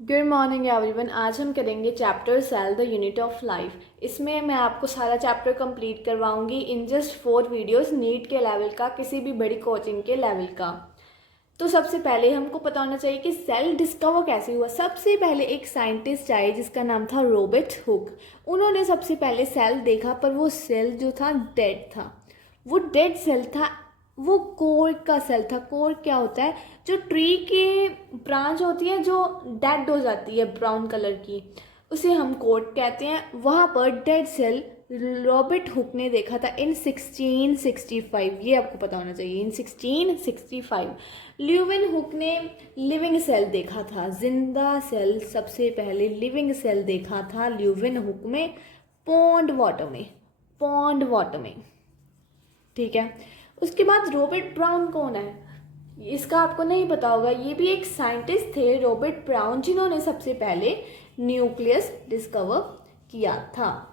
Good morning everyone. आज हम करेंगे chapter cell the unit of life. इसमें मैं आपको सारा चैप्टर कंप्लीट करवाऊंगी इन जस्ट 4 वीडियोस, नीट के लेवल का, किसी भी बड़ी कोचिंग के लेवल का। तो सबसे पहले हमको पता होना चाहिए कि सेल डिस्कवर कैसे हुआ। सबसे पहले एक साइंटिस्ट आए जिसका नाम था रॉबर्ट हुक। उन्होंने सबसे पहले सेल देखा, पर वो सेल जो था डेड था। वो डेड सेल था, वो कोर का सेल था। कोर क्या होता है? जो ट्री के ब्रांच होती है जो डेड हो जाती है ब्राउन कलर की, उसे हम कोर कहते हैं। वहाँ पर डेड सेल रॉबर्ट हुक ने देखा था इन 1665। ये आपको पता होना चाहिए, इन 1665 ल्यूविन हुक ने लिविंग सेल देखा था। जिंदा सेल सबसे पहले लिविंग सेल देखा था ल्यूविन हुक में, पॉन्ड वाटर में। ठीक है। उसके बाद रॉबर्ट ब्राउन कौन है? इसका आपको नहीं पता होगा। ये भी एक साइंटिस्ट थे, रॉबर्ट ब्राउन, जिन्होंने सबसे पहले न्यूक्लियस डिस्कवर किया था।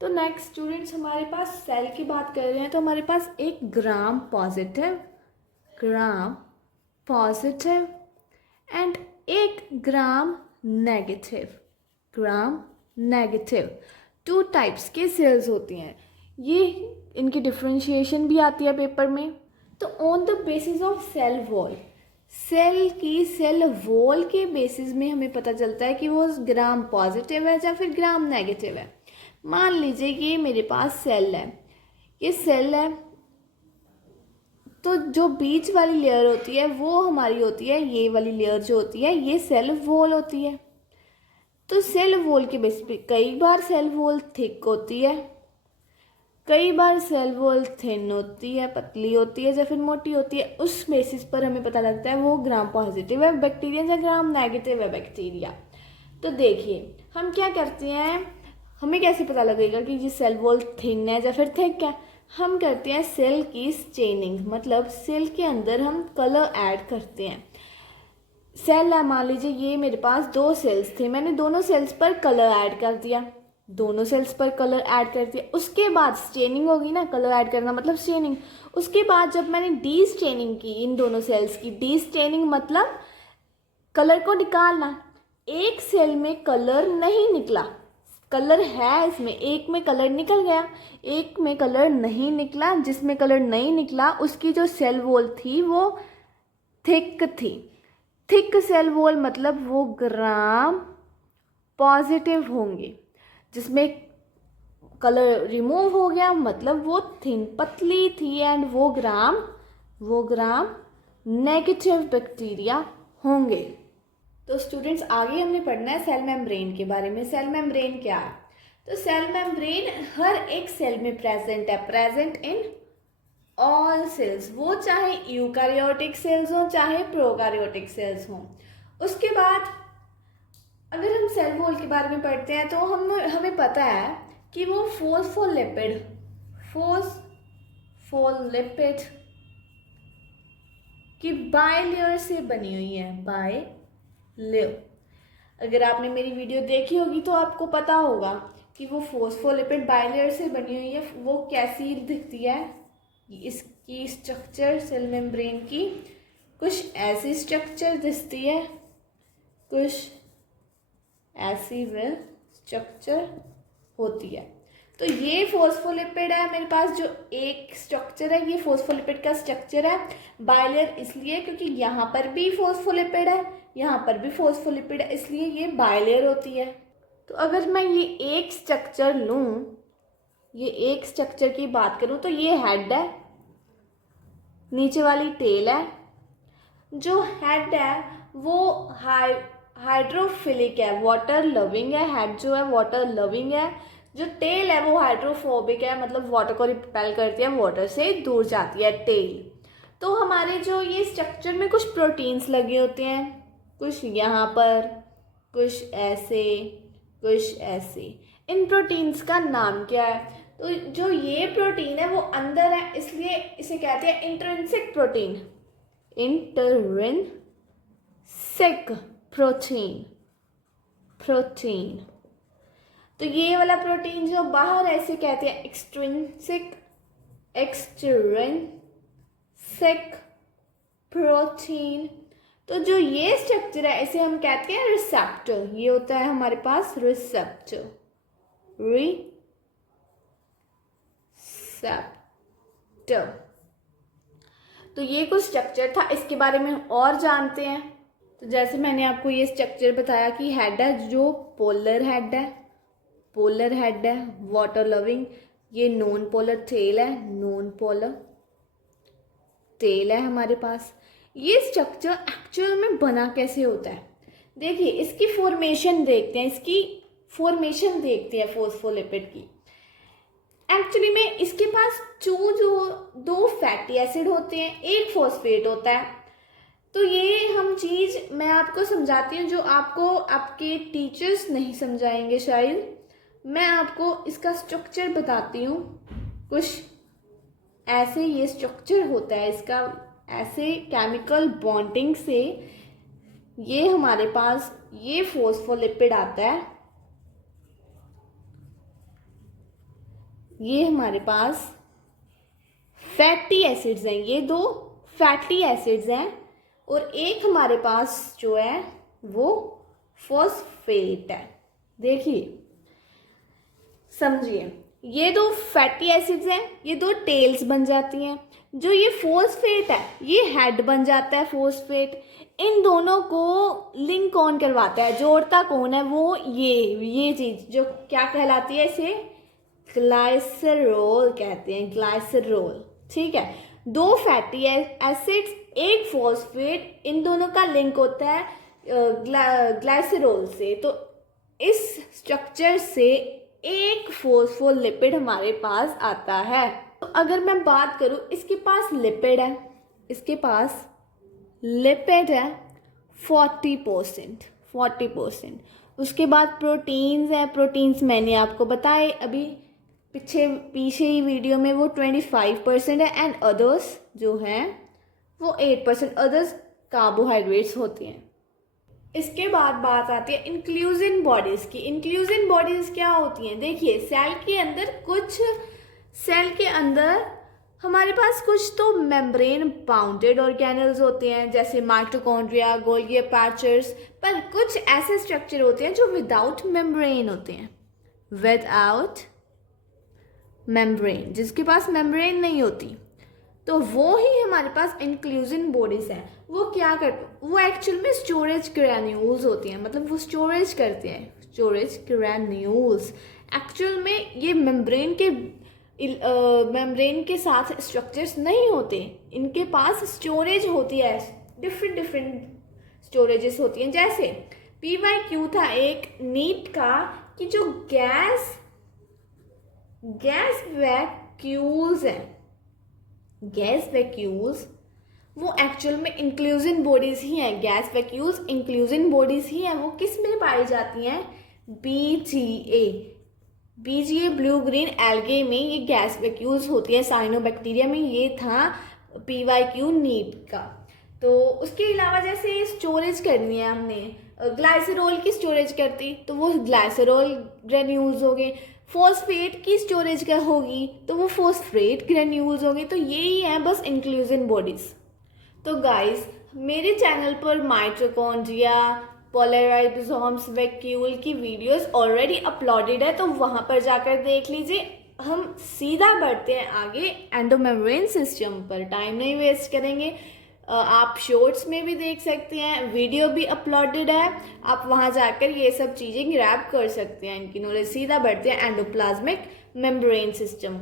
तो नेक्स्ट स्टूडेंट्स, हमारे पास सेल की बात कर रहे हैं तो हमारे पास एक ग्राम पॉजिटिव एंड एक ग्राम नेगेटिव 2 टाइप्स के सेल्स होती हैं। ये इनकी डिफ्रेंशिएशन भी आती है पेपर में। तो on the basis of cell wall के बेसिस में हमें पता चलता है कि वो ग्राम पॉजिटिव है या फिर ग्राम नेगेटिव है। मान लीजिए कि मेरे पास सेल है, ये सेल है, तो जो बीच वाली लेयर होती है वो हमारी होती है, ये वाली लेयर जो होती है ये सेल वॉल होती है। तो सेल वॉल के बेसिस पे कई बार सेल वॉल थिक होती है, कई बार सेल वॉल थिन होती है, पतली होती है या फिर मोटी होती है। उस बेसिस पर हमें पता लगता है वो ग्राम पॉजिटिव है बैक्टीरिया या ग्राम नेगेटिव है बैक्टीरिया। तो देखिए हम क्या करते हैं, हमें कैसे पता लगेगा कि ये सेल वॉल थिन है या फिर थिक है? हम करते हैं सेल की स्टेनिंग, मतलब सेल के अंदर हम कलर ऐड करते हैं। सेल है, मान लीजिए ये मेरे पास 2 सेल्स थे, मैंने दोनों सेल्स पर कलर ऐड कर दिया, उसके बाद स्टेनिंग होगी ना, कलर ऐड करना मतलब स्टेनिंग। उसके बाद जब मैंने डी स्टेनिंग की इन दोनों सेल्स की, डी स्टेनिंग मतलब कलर को निकालना। एक सेल में कलर नहीं निकला, कलर है इसमें, एक में कलर निकल गया, एक में कलर नहीं निकला। जिसमें कलर नहीं निकला उसकी जो सेल वॉल थी वो थिक थी। थिक सेल वॉल मतलब वो ग्राम पॉजिटिव होंगे। जिसमें कलर रिमूव हो गया मतलब वो थिन पतली थी, एंड वो ग्राम नेगेटिव बैक्टीरिया होंगे। तो स्टूडेंट्स आगे हमने पढ़ना है सेल मेम्ब्रेन के बारे में। सेल मेम्ब्रेन क्या है? तो सेल मेम्ब्रेन हर एक सेल में प्रेजेंट है, प्रेजेंट इन ऑल सेल्स, वो चाहे यूकैरियोटिक सेल्स हो चाहे प्रोकैरियोटिक सेल्स हो। उसके बाद अगर हम सेल वॉल के बारे में पढ़ते हैं तो हमें पता है कि वो फोस्फोलिपिड की बाइलेयर से बनी हुई है, बाइलेयर। अगर आपने मेरी वीडियो देखी होगी तो आपको पता होगा कि वो फोस्फोलिपिड बाइलेयर से बनी हुई है। वो कैसी दिखती है? इसकी स्ट्रक्चर सेल मेम्ब्रेन की कुछ ऐसी स्ट्रक्चर दिखती है, कुछ ऐसी वह स्ट्रक्चर होती है। तो ये फोस्फोलिपिड है मेरे पास, जो एक स्ट्रक्चर है, ये फोस्फोलिपिड का स्ट्रक्चर है। बाइलेयर इसलिए क्योंकि यहाँ पर भी फोस्फोलिपिड है, यहाँ पर भी फोस्फोलिपिड है, इसलिए ये बाइलेयर होती है। तो अगर मैं ये एक स्ट्रक्चर लूँ, ये एक स्ट्रक्चर की बात करूँ तो ये हेड है, नीचे वाली टेल है। जो हेड है वो हाइड्रोफिलिक है, वाटर लविंग है। हेड जो है वाटर लविंग है। जो टेल है वो हाइड्रोफोबिक है, मतलब वाटर को रिपेल करती है, वाटर से दूर जाती है टेल। तो हमारे जो ये स्ट्रक्चर में कुछ प्रोटीन्स लगे होते हैं, कुछ यहाँ पर, कुछ ऐसे, कुछ ऐसे। इन प्रोटीन्स का नाम क्या है? तो जो ये प्रोटीन है वो अंदर है, इसलिए इसे कहते हैं इंट्रिंसिक प्रोटीन, इंट्रिंसिक प्रोटीन। तो ये वाला प्रोटीन जो बाहर है इसे कहते हैं एक्सट्रिंसिक प्रोटीन। तो जो ये स्ट्रक्चर है इसे हम कहते हैं रिसेप्टर। ये होता है हमारे पास रिसेप्टर, रिसेप्टर। तो ये कुछ स्ट्रक्चर था, इसके बारे में और जानते हैं। तो जैसे मैंने आपको ये स्ट्रक्चर बताया कि हेड है जो पोलर हेड है, पोलर हेड है, वाटर लविंग। ये नॉन पोलर टेल है, नॉन पोलर टेल है हमारे पास। ये स्ट्रक्चर एक्चुअल में बना कैसे होता है, देखिए इसकी फॉर्मेशन देखते हैं, इसकी फॉर्मेशन देखते हैं फॉस्फोलिपिड की। एक्चुअली में इसके पास दो फैटी एसिड होते हैं, एक फॉस्फेट होता है। तो ये हम चीज़ मैं आपको समझाती हूँ जो आपको आपके टीचर्स नहीं समझाएंगे शायद। मैं आपको इसका स्ट्रक्चर बताती हूँ। कुछ ऐसे ये स्ट्रक्चर होता है इसका, ऐसे केमिकल बॉन्डिंग से ये हमारे पास ये फॉस्फोलिपिड आता है। ये हमारे पास फैटी एसिड्स हैं, ये दो फैटी एसिड्स हैं, और एक हमारे पास जो है वो फॉस्फेट है। देखिए समझिए, ये दो फैटी एसिड्स हैं, ये दो टेल्स बन जाती हैं। जो ये फॉस्फेट है ये हेड बन जाता है फॉस्फेट। इन दोनों को लिंक कौन करवाता है, जोड़ता कौन है, वो ये चीज़ जो क्या कहलाती है, इसे ग्लाइसरॉल कहते हैं, ग्लाइसरॉल। ठीक है, दो फैटी एसिड्स एक फॉस्फेट, इन दोनों का लिंक होता है ग्लाइसरॉल से। तो इस स्ट्रक्चर से एक फॉस्फोलिपिड हमारे पास आता है। तो अगर मैं बात करूं, इसके पास लिपिड है, इसके पास लिपिड है 40%। उसके बाद प्रोटीन्स हैं, प्रोटीन्स मैंने आपको बताए अभी पीछे ही वीडियो में, वो 25% है। एंड अदर्स जो हैं वो 8%, अदर्स कार्बोहाइड्रेट्स होती हैं। इसके बाद बात आती है इंक्लूजन बॉडीज़ की। इंक्लूजन बॉडीज़ क्या होती हैं, देखिए सेल के अंदर हमारे पास कुछ तो मेम्ब्रेन बाउंडेड ऑर्गेनल्स होते हैं, जैसे माइटोकॉन्ड्रिया, गोल्गी अपर्चर्स। पर कुछ ऐसे स्ट्रक्चर होते हैं जो विदाउट मेम्ब्रेन होते हैं, विदाउट मेम्ब्रेन, जिसके पास मेम्ब्रेन नहीं होती। तो वो ही हमारे पास इंक्लूजन बॉडीज हैं। वो क्या करते, वो एक्चुअल में स्टोरेज ग्रैन्यूल्स होती हैं, मतलब वो स्टोरेज करते हैं, स्टोरेज ग्रैन्यूल्स। एक्चुअल में ये मेम्ब्रेन के साथ स्ट्रक्चर्स नहीं होते, इनके पास स्टोरेज होती है, डिफरेंट स्टोरेजेस होती हैं। जैसे PYQ था एक नीट का कि जो गैस वैक्यूल्स हैं, गैस वैक्यूल्स वो एक्चुअल में इंक्लूजन बॉडीज ही हैं। गैस वैक्यूल्स इंक्लूजन बॉडीज ही हैं। वो किस में पाई जाती हैं, BGA ब्लू ग्रीन एल्गे में ये गैस वैक्यूल्स होती है, साइनोबैक्टीरिया में। ये था PYQ नीट का। तो उसके अलावा जैसे स्टोरेज करनी है हमने, ग्लाइसरॉल की स्टोरेज करती तो वो ग्लाइसरॉल ग्रेन्यूल्स हो गए, फॉस्फेट की स्टोरेज का होगी तो वो फॉस्फेट ग्रेन्यूल्स हो गए। तो यही है बस इंक्लूजन बॉडीज। तो गाइस मेरे चैनल पर माइटोकॉन्ड्रिया, पोलराइबोसोम्स, वैक्यूल की वीडियोस ऑलरेडी अपलोडेड है, तो वहाँ पर जाकर देख लीजिए। हम सीधा बढ़ते हैं आगे एंडोमेम्ब्रेन सिस्टम पर, टाइम नहीं वेस्ट करेंगे। आप शॉर्ट्स में भी देख सकते हैं, वीडियो भी अपलोडेड है, आप वहाँ जाकर ये सब चीज़ें ग्रैब कर सकते हैं इनकी नॉलेज। सीधा बढ़ते हैं एंडोप्लाज्मिक मेम्ब्रेन सिस्टम।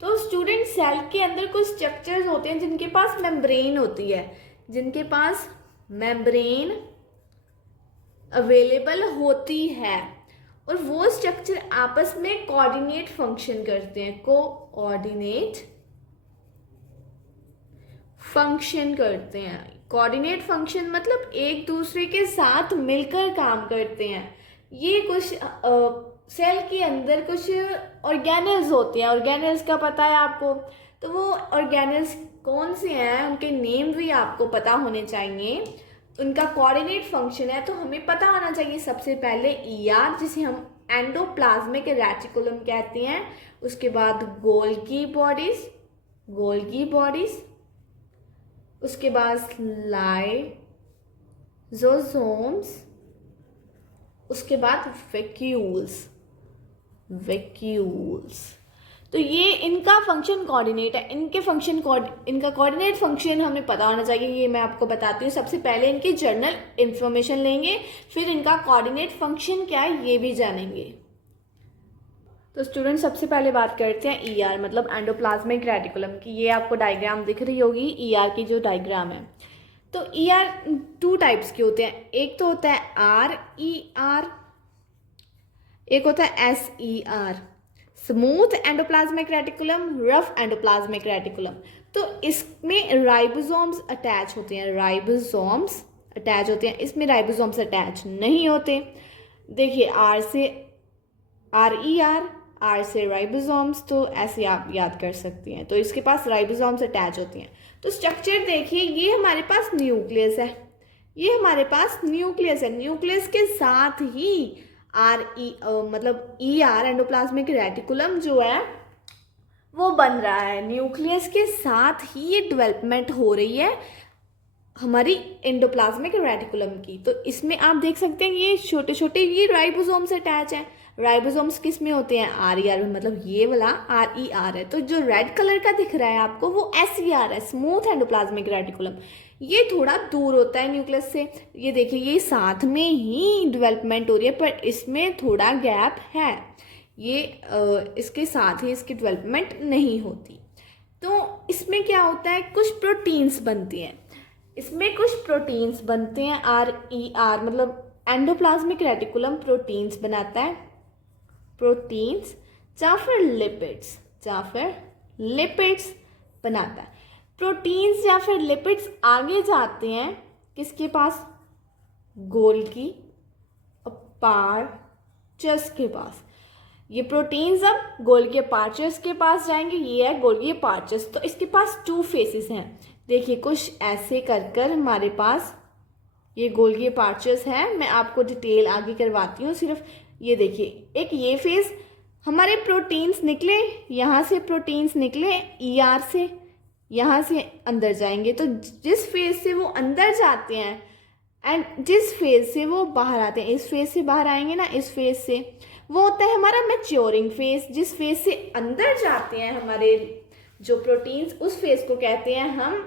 तो स्टूडेंट, सेल के अंदर कुछ स्ट्रक्चर्स होते हैं जिनके पास मेम्ब्रेन होती है, जिनके पास मेम्ब्रेन अवेलेबल होती है, और वो स्ट्रक्चर आपस में कोऑर्डिनेट फंक्शन करते हैं, कोऑर्डिनेट फंक्शन करते हैं। कोऑर्डिनेट फंक्शन मतलब एक दूसरे के साथ मिलकर काम करते हैं। ये कुछ सेल के अंदर कुछ ऑर्गेनल्स होते हैं, ऑर्गेनल्स का पता है आपको। तो वो ऑर्गेनल्स कौन से हैं, उनके नेम भी आपको पता होने चाहिए। उनका कोऑर्डिनेट फंक्शन है तो हमें पता होना चाहिए सबसे पहले ER, जिसे हम एंडोप्लाज्मिक रेटिकुलम कहते हैं। उसके बाद गोल्गी बॉडीज, उसके बाद जोसोम्स, उसके बाद वैक्यूल्स, वैक्यूल्स। तो ये इनका फंक्शन कोऑर्डिनेट है, इनका कोऑर्डिनेट फंक्शन हमें पता होना चाहिए। ये मैं आपको बताती हूँ। सबसे पहले इनकी जर्नल इंफॉर्मेशन लेंगे, फिर इनका कोऑर्डिनेट फंक्शन क्या है ये भी जानेंगे। तो स्टूडेंट सबसे पहले बात करते हैं ईआर मतलब एंडोप्लाज्मिक रेटिकुलम की। ये आपको डायग्राम दिख रही होगी ईआर की जो डायग्राम है। तो ईआर 2 टाइप्स के होते हैं। एक तो होता है RER, एक होता है SER, smooth endoplasmic reticulum, rough endoplasmic reticulum. तो इसमें राइबोसोम्स अटैच होते हैं, राइबोसोम्स अटैच होते हैं, इसमें राइबोसोम्स अटैच नहीं होते। देखिए R से RER, R से राइबोसोम्स, तो ऐसे आप याद कर सकती हैं। तो इसके पास राइबोसोम्स अटैच होती हैं। तो स्ट्रक्चर देखिए, ये हमारे पास न्यूक्लियस है, ये हमारे पास न्यूक्लियस है। न्यूक्लियस के साथ ही मतलब ER एंडोप्लाज्मिक रेटिकुलम जो है वो बन रहा है। न्यूक्लियस के साथ ही ये डेवलपमेंट हो रही है हमारी एंडोप्लाज्मिक रेटिकुलम की। तो इसमें आप देख सकते हैं ये छोटे छोटे ये राइबोसोम्स अटैच है। राइबोसोम्स किस में होते हैं? RER में, मतलब ये वाला RER है। तो जो रेड कलर का दिख रहा है आपको वो SER है, स्मूथ एंडोप्लाज्मिक रेटिकुलम। ये थोड़ा दूर होता है न्यूक्लियस से। ये देखिए ये साथ में ही डेवलपमेंट हो रही है, पर इसमें थोड़ा गैप है। ये इसके साथ ही इसकी डेवलपमेंट नहीं होती। तो इसमें क्या होता है, कुछ प्रोटीन्स बनती हैं। इसमें कुछ प्रोटीन्स बनते हैं। RER मतलब एंडोप्लाज्मिक रेटिकुलम प्रोटीन्स बनाता है, प्रोटीन्स या फिर लिपिड्स बनाता है। प्रोटीन्स या फिर लिपिड्स आगे जाते हैं किसके पास? गोल्गी अपार्चस के पास। ये प्रोटीन्स अब गोल्गी अपार्चस के पास जाएंगे। ये है गोल्गी अपार्चस। तो इसके पास 2 फेसेस हैं। देखिए कुछ ऐसे कर हमारे पास ये गोल्गी अपार्चस है। मैं आपको डिटेल आगे करवाती हूँ। सिर्फ ये देखिए, एक ये फेस हमारे प्रोटीन्स निकले, यहाँ से प्रोटीन्स निकले ER से, यहाँ से अंदर जाएंगे। तो जिस फेज से वो अंदर जाते हैं एंड जिस फेज से वो बाहर आते हैं, इस फेज से बाहर आएंगे ना, इस फेज से, वो होता है हमारा मैच्योरिंग फेज। जिस फेज से अंदर जाते हैं हमारे जो प्रोटीन्स, उस फेज को कहते हैं हम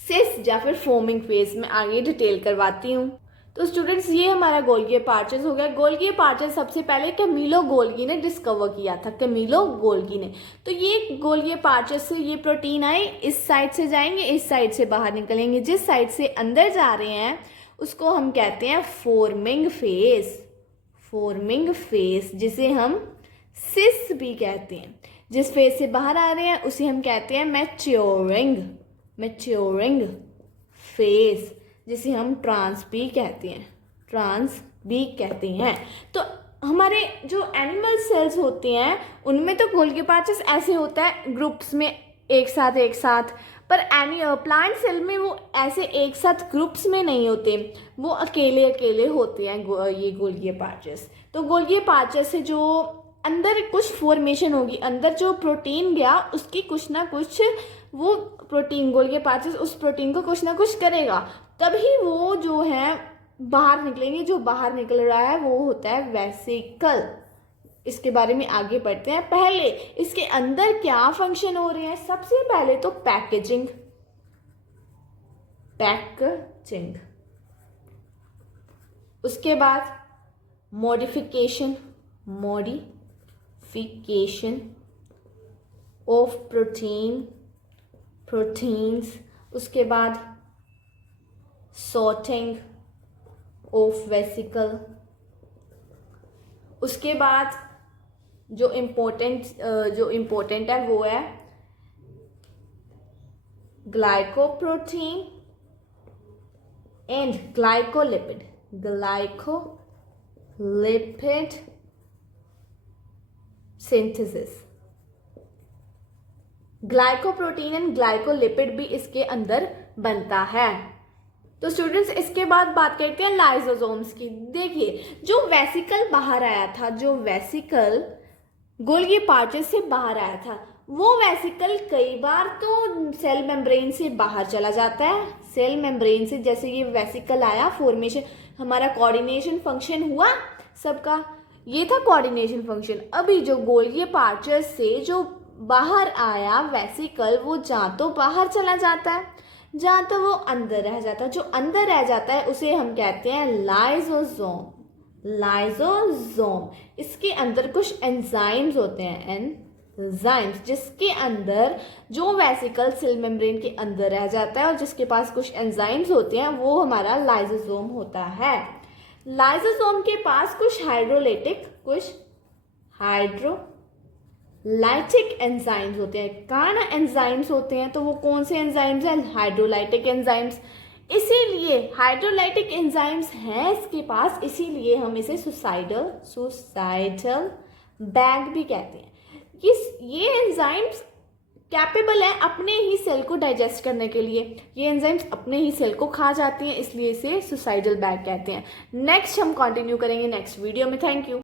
सिस या फिर फोमिंग फेज। में आगे डिटेल करवाती हूँ। तो स्टूडेंट्स ये हमारा गोल्गी अपार्चस हो गया। गोल्गी अपार्चस सबसे पहले कैमिलो गोल्गी ने डिस्कवर किया था, कैमिलो गोल्गी ने। तो ये गोल्गी अपार्चस से ये प्रोटीन आए, इस साइड से जाएंगे, इस साइड से बाहर निकलेंगे। जिस साइड से अंदर जा रहे हैं उसको हम कहते हैं फॉर्मिंग फेज, फॉर्मिंग फेज, जिसे हम सिस भी कहते हैं। जिस फेज से बाहर आ रहे हैं उसे हम कहते हैं मैच्योरिंग फेज, जिसे हम ट्रांस भी कहते हैं। तो हमारे जो एनिमल सेल्स होते हैं उनमें तो गोल्गी अपार्चस ऐसे होता है ग्रुप्स में एक साथ, पर प्लांट सेल में वो ऐसे एक साथ ग्रुप्स में नहीं होते, वो अकेले होते हैं ये गोल्गी अपार्चस। तो गोल्गी अपार्चस से जो अंदर कुछ फॉर्मेशन होगी, अंदर जो प्रोटीन गया उसकी कुछ ना कुछ, वो प्रोटीन गोल्गी अपार्चस उस प्रोटीन को कुछ ना कुछ करेगा, तभी वो जो है बाहर निकलेंगे। जो बाहर निकल रहा है वो होता है वेसिकल। इसके बारे में आगे बढ़ते हैं। पहले इसके अंदर क्या फंक्शन हो रहे हैं? सबसे पहले तो पैकेजिंग, उसके बाद मॉडिफिकेशन ऑफ प्रोटीन्स, उसके बाद सॉर्टिंग ऑफ वेसिकल, उसके बाद जो इम्पोर्टेंट है वो है glycoprotein and glycolipid synthesis. Glycoprotein and glycolipid भी इसके अंदर बनता है। तो स्टूडेंट्स इसके बाद बात करते हैं लाइसोसोम्स की। देखिए जो वेसिकल बाहर आया था, जो वेसिकल गोल्गी अपार्चस से बाहर आया था, वो वेसिकल कई बार तो सेल मेम्ब्रेन से बाहर चला जाता है। सेल मेम्ब्रेन से जैसे ये वेसिकल आया, फॉर्मेशन, हमारा कोऑर्डिनेशन फंक्शन हुआ सबका, ये था कोऑर्डिनेशन फंक्शन। अभी जो गोल्गी अपर्चर से जो बाहर आया वेसिकल, वो जहाँ तो बाहर चला जाता है, जहाँ तो वो अंदर रह जाता है। जो अंदर रह जाता है उसे हम कहते हैं लाइसोसोम। लाइसोसोम, इसके अंदर कुछ एंजाइम्स होते हैं, एंजाइम्स, जिसके अंदर जो वेसिकल सेल मेम्ब्रेन के अंदर रह जाता है और जिसके पास कुछ एंजाइम्स होते हैं, वो हमारा लाइसोसोम होता है। लाइसोसोम के पास कुछ हाइड्रोलाइटिक एंजाइम्स होते हैं। कहाँ ना एंजाइम्स होते हैं, तो वो कौन से एंजाइम्स हैं? Hydrolytic enzymes. इसीलिए हाइड्रोलाइटिक एंजाइम्स हैं इसके पास, इसीलिए हम इसे सुसाइडल बैग भी कहते हैं। ये एंजाइम्स कैपेबल है अपने ही सेल को डाइजेस्ट करने के लिए। ये एंजाइम्स अपने ही सेल को खा जाती हैं, इसलिए इसे सुसाइडल बैग कहते हैं। नेक्स्ट हम कंटिन्यू करेंगे नेक्स्ट वीडियो में। Thank you.